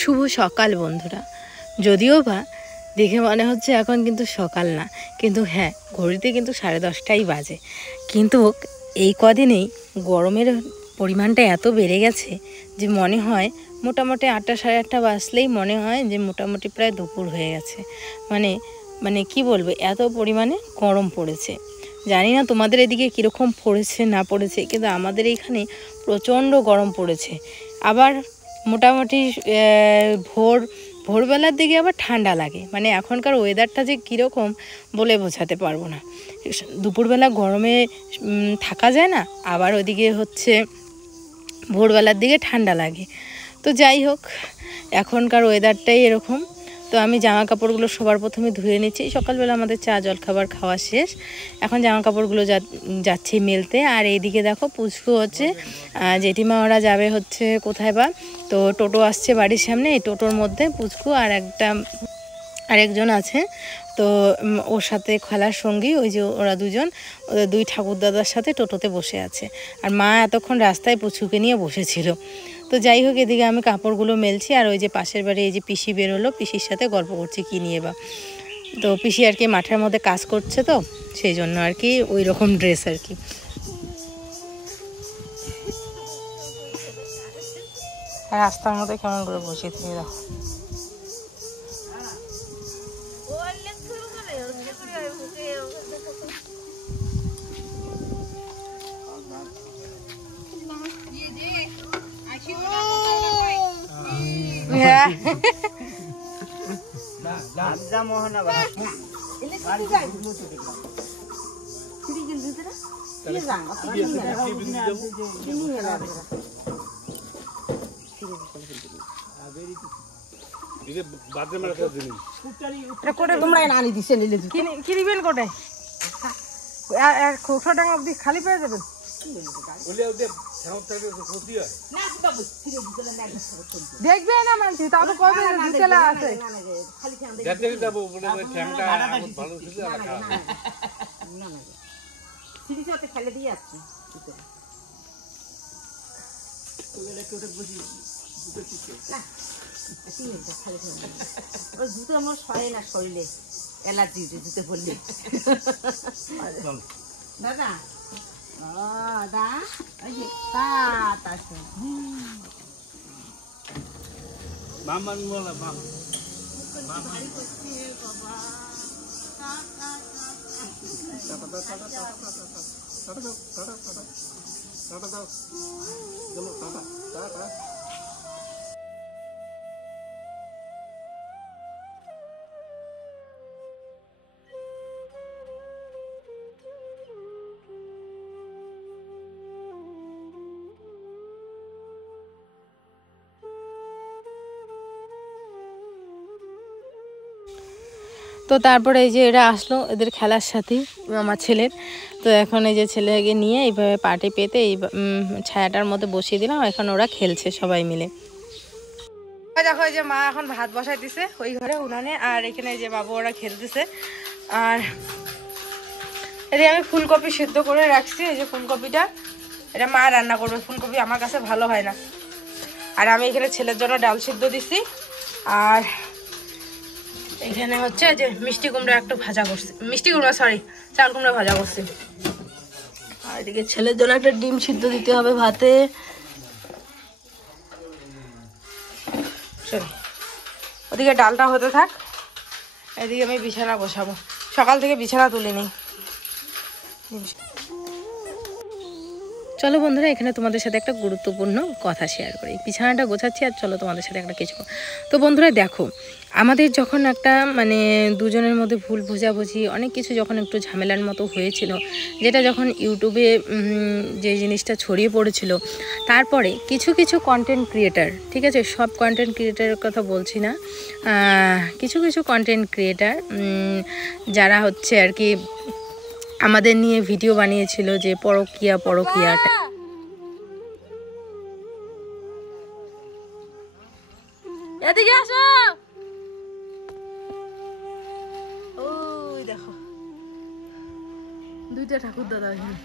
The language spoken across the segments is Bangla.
শুভ সকাল বন্ধুরা। যদিও বা দেখে মনে হচ্ছে এখন কিন্তু সকাল না, কিন্তু হ্যাঁ, ঘড়িতে কিন্তু 10:30টাই বাজে। কিন্তু এই কদিনেই গরমের পরিমাণটা এত বেড়ে গেছে যে মনে হয় মোটামুটি 8টা 8:30 বাজলেই মনে হয় যে মোটামুটি প্রায় দুপুর হয়ে গেছে। মানে কি বলবো, এত পরিমাণে গরম পড়েছে। জানি না তোমাদের এদিকে কীরকম পড়েছে না পড়েছে, কিন্তু আমাদের এইখানে প্রচণ্ড গরম পড়েছে। আবার মোটামুটি ভোরবেলার দিকে আবার ঠান্ডা লাগে। মানে এখনকার ওয়েদারটা যে কীরকম বলে বোঝাতে পারবো না। দুপুরবেলা গরমে থাকা যায় না, আবার ওদিকে হচ্ছে ভোরবেলার দিকে ঠান্ডা লাগে। তো যাই হোক, এখনকার ওয়েদারটাই এরকম। তো আমি জামা কাপড়গুলো সবার প্রথমে ধুয়ে নিচ্ছি। সকালবেলা আমাদের চা জলখাবার খাওয়া শেষ, এখন জামা কাপড়গুলো যাচ্ছি মেলতে। আর এইদিকে দেখো পুচকু হচ্ছে জেঠিমা ওরা যাবে হচ্ছে কোথায় বা, তো টোটো আসছে বাড়ির সামনে। এই টোটোর মধ্যে পুচকু আর আরেকজন আছে, তো ওর সাথে খেলার সঙ্গী, ওই যে ওরা দুজন, ওদের দুই ঠাকুরদাদার সাথে টোটোতে বসে আছে। আর মা এতক্ষণ রাস্তায় পুচকুকে নিয়ে বসেছিল। তো যাই হোক, এদিকে আমি কাপড়গুলো মেলছি, আর ওই যে পাশের বাড়ি এই যে পিসি বেরোলো, পিসির সাথে গল্প করছি কী নিয়ে বা। তো পিসি আর কি মাঠের মধ্যে কাজ করছে, তো সেই জন্য আর কি ওই রকম ড্রেস আর কি। রাস্তার মধ্যে কেমন করে বসে থেকে দেখো। খোসাডাঙ্গা অব্দি খালি পেয়ে যাবেন। দেখবে না মানছি, তা তো কবে বিকেলে আছে। ফেলে দিয়ে আসছি জুতো আমার সরে না, শরীরে অ্যালার্জি জুতে পড়লে। দাদা তো তারপরে এই যে এরা আসলো এদের খেলার সাথে আমার ছেলের। তো এখন এই যে ছেলেকে নিয়ে এইভাবে পাটি পেতে এই ছায়াটার মধ্যে বসিয়ে দিলাম, এখন ওরা খেলছে সবাই মিলে। দেখো এই যে মা এখন ভাত বসাই দিছে ওই ঘরে উনানে, আর এখানে যে বাবু ওরা খেলতেছে। আর এদিকে আমি ফুলকপি সিদ্ধ করে রাখছি। এই যে ফুলকপিটা, এটা মা রান্না করবে। ফুলকপি আমার কাছে ভালো হয় না। আর আমি এখানে ছেলের জন্য ডাল সিদ্ধ দিছি। আর এখানে হচ্ছে যে মিষ্টি কুমড়া একটু ভাজা করছি, চাল কুমড়া ভাজা করছি। আর এদিকে ছেলের জন্য একটা ডিম সিদ্ধ দিতে হবে ভাতে। ওদিকে ডালটা হতে থাক, এদিকে আমি বিছানা বসাবো। সকাল থেকে বিছানা তুলিনি। চলো বন্ধুরা, এখানে তোমাদের সাথে একটা গুরুত্বপূর্ণ কথা শেয়ার করি। বিছানাটা গোছাচ্ছি আর চলো তোমাদের সাথে একটা কিছু। তো বন্ধুরা দেখো, আমাদের যখন একটা মানে দুজনের মধ্যে ভুল বোঝাবুঝি অনেক কিছু যখন একটু ঝামেলার মতো হয়েছিল, যেটা যখন ইউটিউবে যে জিনিসটা ছড়িয়ে পড়েছিল, তারপরে কিছু কিছু কন্টেন্ট ক্রিয়েটার, ঠিক আছে, সব কন্টেন্ট ক্রিয়েটারের কথা বলছি না, কিছু কিছু কন্টেন্ট ক্রিয়েটার যারা হচ্ছে আর কি আমাদের নিয়ে ভিডিও বানিয়েছিল যে পরকীয়াটা। এদিকে আসো, ওই দেখো দুইটা ঠাকুর দাদা এখানে।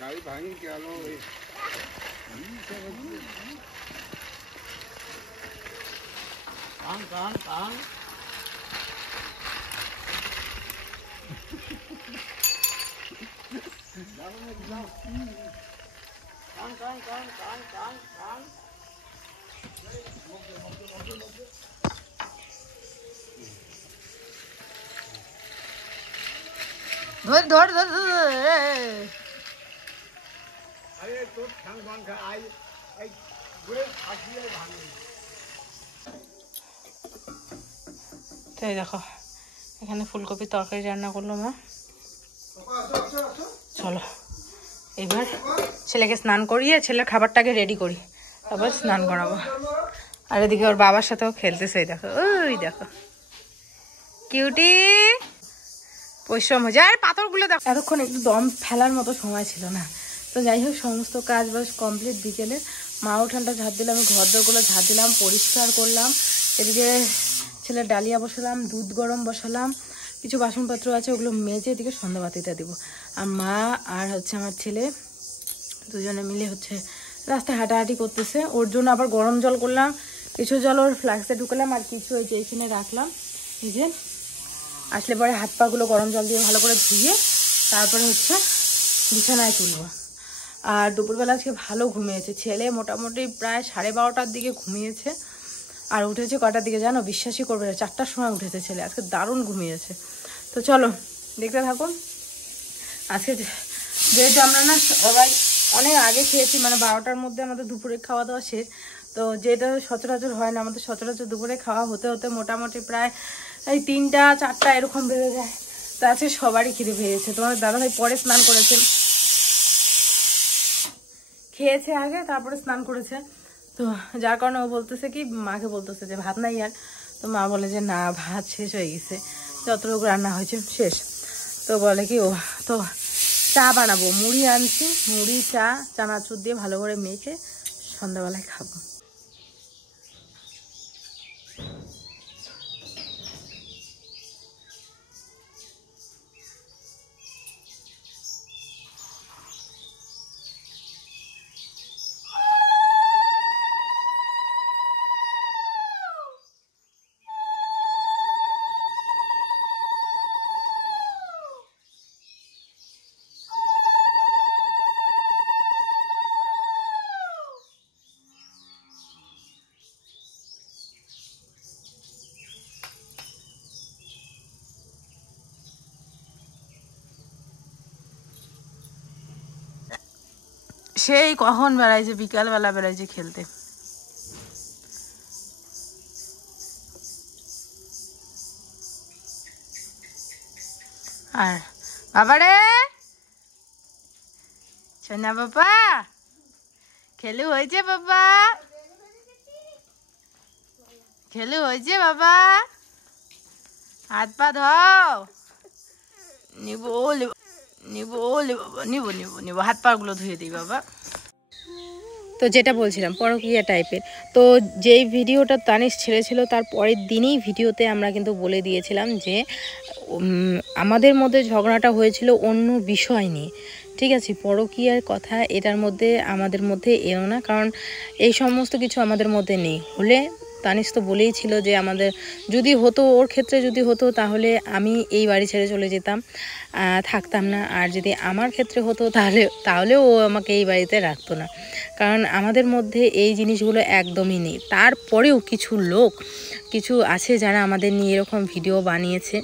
गाड़ी भागी क्या लो कान ধর ধর ধর अरे तो ठंग बंग का आई आई बुरे फांसी है भागी তো এই দেখো এখানে ফুলকপি তরকারি রান্না করলো মা। চলো এবার ছেলেকে স্নান করিয়ে ছেলের খাবারটাকে রেডি করি, তারপর স্নান করাবো। আর এদিকে ওর বাবার সাথেও খেলতেছে, এই দেখো ওই দেখো কিউটি পরিশ্রম হয়ে যায়। আর পাথরগুলো দেখো, এতক্ষণ একটু দম ফেলার মতো সময় ছিল না। তো যাই হোক সমস্ত কাজ বাজ কমপ্লিট বিকেলে। মা উঠানটা ঝাড় দিলাম, আমি ঘর দরগুলো ঝাড় দিলাম, পরিষ্কার করলাম। এদিকে ছেলের ডালিয়া বসালাম, দুধ গরম বসালাম, কিছু বাসনপত্র আছে ওগুলো মেজে এদিকে সন্ধ্যাবাতিটা দিব। আর মা আর হচ্ছে আমার ছেলে দুজনে মিলে হচ্ছে রাস্তায় হাঁটাহাঁটি করতেছে। ওর জন্য আবার গরম জল করলাম, কিছু জল ওর ফ্লাক্সে ঢুকালাম, আর কিছু ওই যে এখানে রাখলাম। এই যে আসলে পরে হাত পাগুলো গরম জল দিয়ে ভালো করে ধুয়ে তারপরে হচ্ছে বিছানায় তুলবো। আর দুপুরবেলা আজকে ভালো ঘুমিয়েছে ছেলে, মোটামুটি প্রায় 12:30টার দিকে ঘুমিয়েছে। আর উঠেছে কটার দিকে জানো, বিশ্বাসই করবে না, 4টার সময় উঠেছে ছেলে, আজকে দারুণ ঘুমিয়েছে। তো চলো দেখতে থাকুন। আজকে যেহেতু আমরা না সবাই অনেক আগে খেয়েছি, মানে 12টার মধ্যে আমাদের দুপুরে খাওয়া দাওয়া শেষ। তো যেটা সচরাচর হয় না, আমাদের সচরাচর দুপুরে খাওয়া হতে হতে মোটামুটি প্রায় এই 3টা 4টা এরকম বেড়ে যায়। তো আজকে সবারই খিদে পেয়েছে। তোমাদের দাদাভাই পরে স্নান করেছে, খেয়েছে আগে তারপরে স্নান করেছে। তো যার কারণে ও বলতেছে কি, মাকে বলতেছে যে ভাত নাই আর। তো মা বলে যে না ভাত শেষ হয়ে গেছে, যতটুকু রান্না হয়েছে শেষ। তো বলে কি ও তো চা বানাবো, মুড়ি আনছি, মুড়ি চা চানাচুর দিয়ে ভালো করে মেখে সন্ধ্যাবেলায় খাবো। সেই কখন বেড়াইছে, বিকালবেলা বেড়াইছে খেলতে। আর বাবারে সোনা বাবা খেলু হয়েছে, বাবা খেলু হয়েছে, বাবা হাত পা ধোও, নিব নিব বাবা, নিব নিব নিব, হাত পা গুলো ধুয়ে দিই বাবা। তো যেটা বলছিলাম পরকীয়া টাইপের, তো যেই ভিডিওটা তানিশ ছেড়েছিল তার পরের দিনই ভিডিওতে আমরা কিন্তু বলে দিয়েছিলাম যে আমাদের মধ্যে ঝগড়াটা হয়েছিল অন্য বিষয় নিয়ে, ঠিক আছে? পরকীয়ার কথা এটার মধ্যে আমাদের মধ্যে এও না, কারণ এই সমস্ত কিছু আমাদের মধ্যে নেই। হলে তানিশ তো বলেই ছিল যে আমাদের যদি হতো, ওর ক্ষেত্রে যদি হতো তাহলে আমি এই বাড়ি ছেড়ে চলে যেতাম, থাকতাম না। আর যদি আমার ক্ষেত্রে হতো তাহলেও ও আমাকে এই বাড়িতে রাখতো না, কারণ আমাদের মধ্যে এই জিনিসগুলো একদমই নেই। তারপরেও কিছু লোক কিছু আছে যারা আমাদের নিয়ে এরকম ভিডিও বানিয়েছে।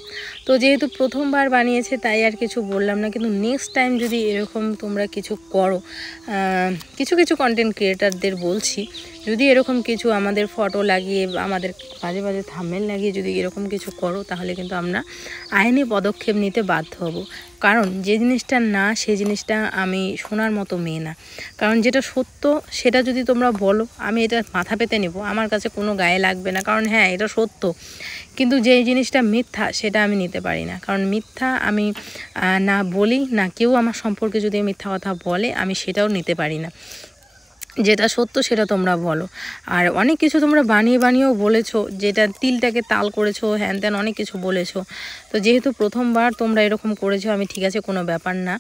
তো যেহেতু প্রথমবার বানিয়েছে তাই আর কিছু বললাম না, কিন্তু নেক্সট টাইম যদি এরকম তোমরা কিছু করো, কিছু কিছু কন্টেন্ট ক্রিয়েটারদের বলছি, যদি এরকম কিছু আমাদের ফটো লাগিয়ে আমাদের বাজে বাজে থাম্বনেল লাগিয়ে যদি এরকম কিছু করো, তাহলে কিন্তু আমরা আইনি পদক্ষেপ নিতে বাধ্য হব। কারণ যে জিনিসটা না, সেই জিনিসটা আমি শোনার মতো মেয়ে না। কারণ যেটা সত্য সেটা যদি তোমরা বলো, আমি এটা মাথা পেতে নেব, আমার কাছে কোনো গায়ে লাগবে না, কারণ হ্যাঁ এটা সত্য। কিন্তু যেই জিনিসটা মিথ্যা সেটা আমি নিতে পারি না, কারণ মিথ্যা আমি না বলি না, কেউ আমার সম্পর্কে যদি মিথ্যা কথা বলে আমি সেটাও নিতে পারি না। যেটা সত্য সেটা তোমরা বলো। আর অনেক কিছু তোমরা বানিয়েও বলেছো, যেটা তিলটাকে তাল করেছো, হ্যান ত্যান অনেক কিছু বলেছো। তো যেহেতু প্রথমবার তোমরা এরকম করেছো, আমি ঠিক আছে কোনো ব্যাপার না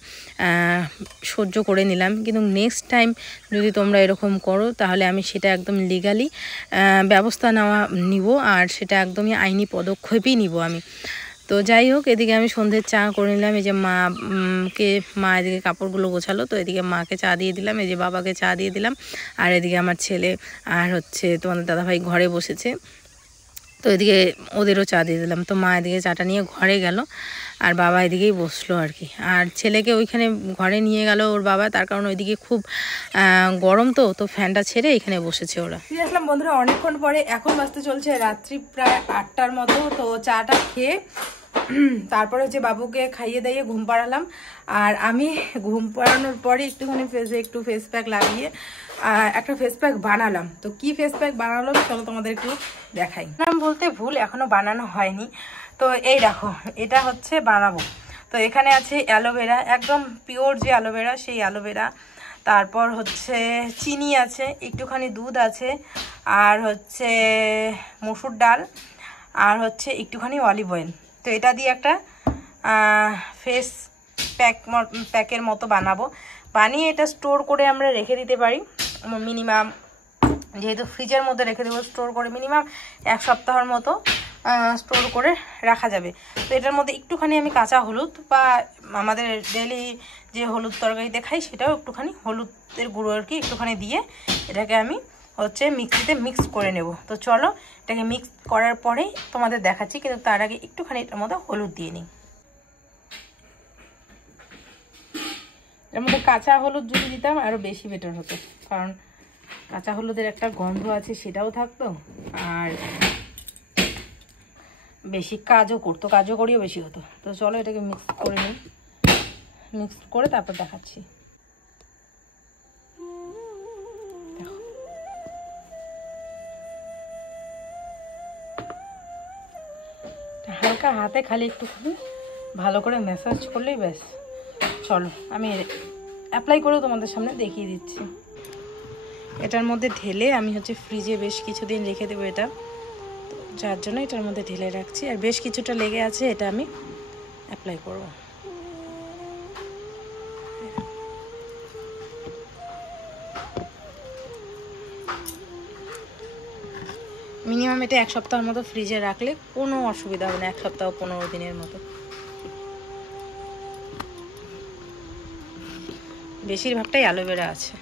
সহ্য করে নিলাম, কিন্তু নেক্সট টাইম যদি তোমরা এরকম করো তাহলে আমি সেটা একদম লিগালি ব্যবস্থা নিব, আর সেটা একদমই আইনি পদক্ষেপই নিব আমি। তো যাই হোক, এদিকে আমি সন্ধ্যের চা করে নিলাম। এই যে মা এদিকে কাপড়গুলো গোছালো, তো এদিকে মাকে চা দিয়ে দিলাম, এই যে বাবাকে চা দিয়ে দিলাম, আর এদিকে আমার ছেলে আর তোমাদের দাদাভাই ঘরে বসেছে, তো এদিকে ওদেরও চা দিয়ে দিলাম। তো মা এদিকে চাটা নিয়ে ঘরে গেল, আর বাবা এদিকেই বসলো আর কি। আর ছেলেকে ওইখানে ঘরে নিয়ে গেল ওর বাবা, তার কারণ ওইদিকে খুব গরম, তো ফ্যানটা ছেড়ে এখানে বসেছে ওরা। ফিরে আসলাম বন্ধুরা অনেকক্ষণ পরে। এখন বাজতে চলছে রাত্রি প্রায় 8টার মতো। তো চাটা খেয়ে তারপরে বাবুকে খাইয়ে দাইয়ে ঘুম পাড়ালাম। আর আমি ঘুম পাড়ানোর পরে একটুখানি ফেসে একটু ফেস প্যাক লাগিয়ে একটা ফেস প্যাক বানালাম। তো কি ফেস প্যাক বানালাম চলো তোমাদের একটু দেখাই। বলতে ভুল, এখনো বানানো হয়নি। তো এই দেখো, এটা বানাবো। তো এখানে আছে অ্যালোভেরা, একদম পিওর যে অ্যালোভেরা, সেই অ্যালোভেরা। তারপর চিনি আছে, একটুখানি দুধ আছে, আর মসুর ডাল, আর একটুখানি অলিভ অয়েল। তো এটা দিয়ে একটা ফেস প্যাকের মতো বানাবো। বানিয়ে এটা স্টোর করে আমরা রেখে দিতে পারি মিনিমাম, যেহেতু ফ্রিজের মধ্যে রেখে দেবো, স্টোর করে মিনিমাম 1 সপ্তাহের মতো স্টোর করে রাখা যাবে। তো এটার মধ্যে একটুখানি আমি কাঁচা হলুদ, বা আমাদের ডেলি যে হলুদ তরকারিতে খাই সেটাও একটুখানি হলুদের গুঁড়ো আর কি একটুখানি দিয়ে এটাকে আমি মিক্সিতে মিক্স করে নেব। তো চলো এটাকে মিক্স করার পরেই তোমাদের দেখাচ্ছি, কিন্তু তার আগে একটুখানি এটার মধ্যে হলুদ দিয়ে নিই। এর মধ্যে কাঁচা হলুদ যদি দিতাম আরও বেশি বেটার হতো, কারণ কাঁচা হলুদের একটা গন্ধ আছে, সেটাও থাকতো, আর বেশি কার্যকরীও বেশি হতো। তো চলো এটাকে মিক্স করে নিই, মিক্স করে তারপর দেখাচ্ছি। হালকা হাতে খালি একটুখানি ভালো করে ম্যাসাজ করলেই ব্যাস। চলো আমি অ্যাপ্লাই করেও তোমাদের সামনে দেখিয়ে দিচ্ছি। এটার মধ্যে ঢেলে আমি ফ্রিজে বেশ কিছুদিন রেখে দেবো এটা, তো যার জন্য এটার মধ্যে ঢেলে রাখছি। আর বেশ কিছুটা লেগে আছে, এটা আমি অ্যাপ্লাই করব। মিনিমাম এটা 1 সপ্তাহের মতো ফ্রিজে রাখলে কোনো অসুবিধা হবে না, 1 সপ্তাহ 15 দিনের মতো। বেশিরভাগটাই অ্যালোভেরা আছে।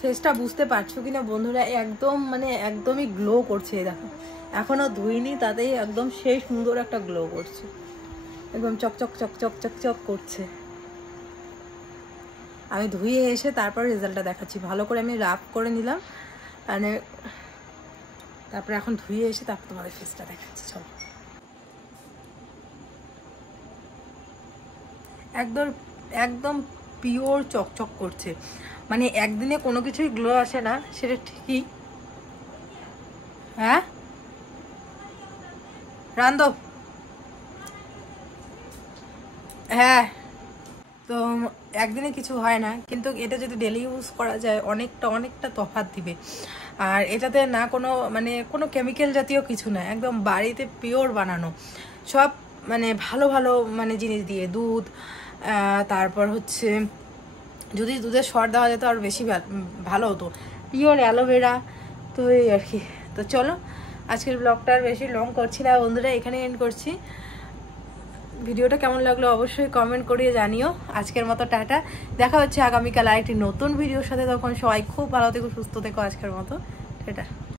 ফেসটা বুঝতে পারছো কিনা বন্ধুরা, একদম একদমই গ্লো করছে। দেখো এখনো ধুইনি, তাতেই একদম সেই সুন্দর একটা গ্লো করছে, একদম চকচক চকচক চকচক করছে। আমি ধুয়ে এসে তারপর রেজাল্টটা দেখাচ্ছি। ভালো করে আমি রাব করে নিলাম, তারপরে এখন ধুয়ে এসে তারপর তোমাদের ফেসটা দেখাচ্ছি। চলো, একদম পিওর চকচক করছে, একদিনে কোনো কিছুই গ্লো আসে না, সেটা ঠিকই। হ্যাঁ রান্ধব, হ্যাঁ। তো একদিনে কিছু হয় না, কিন্তু এটা যদি ডেলি ইউজ করা যায় অনেকটা তফাৎ দিবে। আর এটাতে না কোনো কেমিক্যাল জাতীয় কিছু না, একদম বাড়িতে পিওর বানানো সব, ভালো জিনিস দিয়ে, দুধ, তারপর যদি দুধের সর দেওয়া যেত আর বেশি ভালো হতো, পিওর অ্যালোভেরা। তো এই আর কি। তো চলো আজকের ব্লগটা আর বেশি লং করছি না বন্ধুরা, এখানে এন্ড করছি। ভিডিওটা কেমন লাগলো অবশ্যই কমেন্ট করিয়ে জানিও। আজকের মতো টাটা, দেখা হচ্ছে আগামীকাল আরেকটি নতুন ভিডিওর সাথে। তখন সবাই খুব ভালো থেকো, সুস্থ থেকো। আজকের মতো টাটা।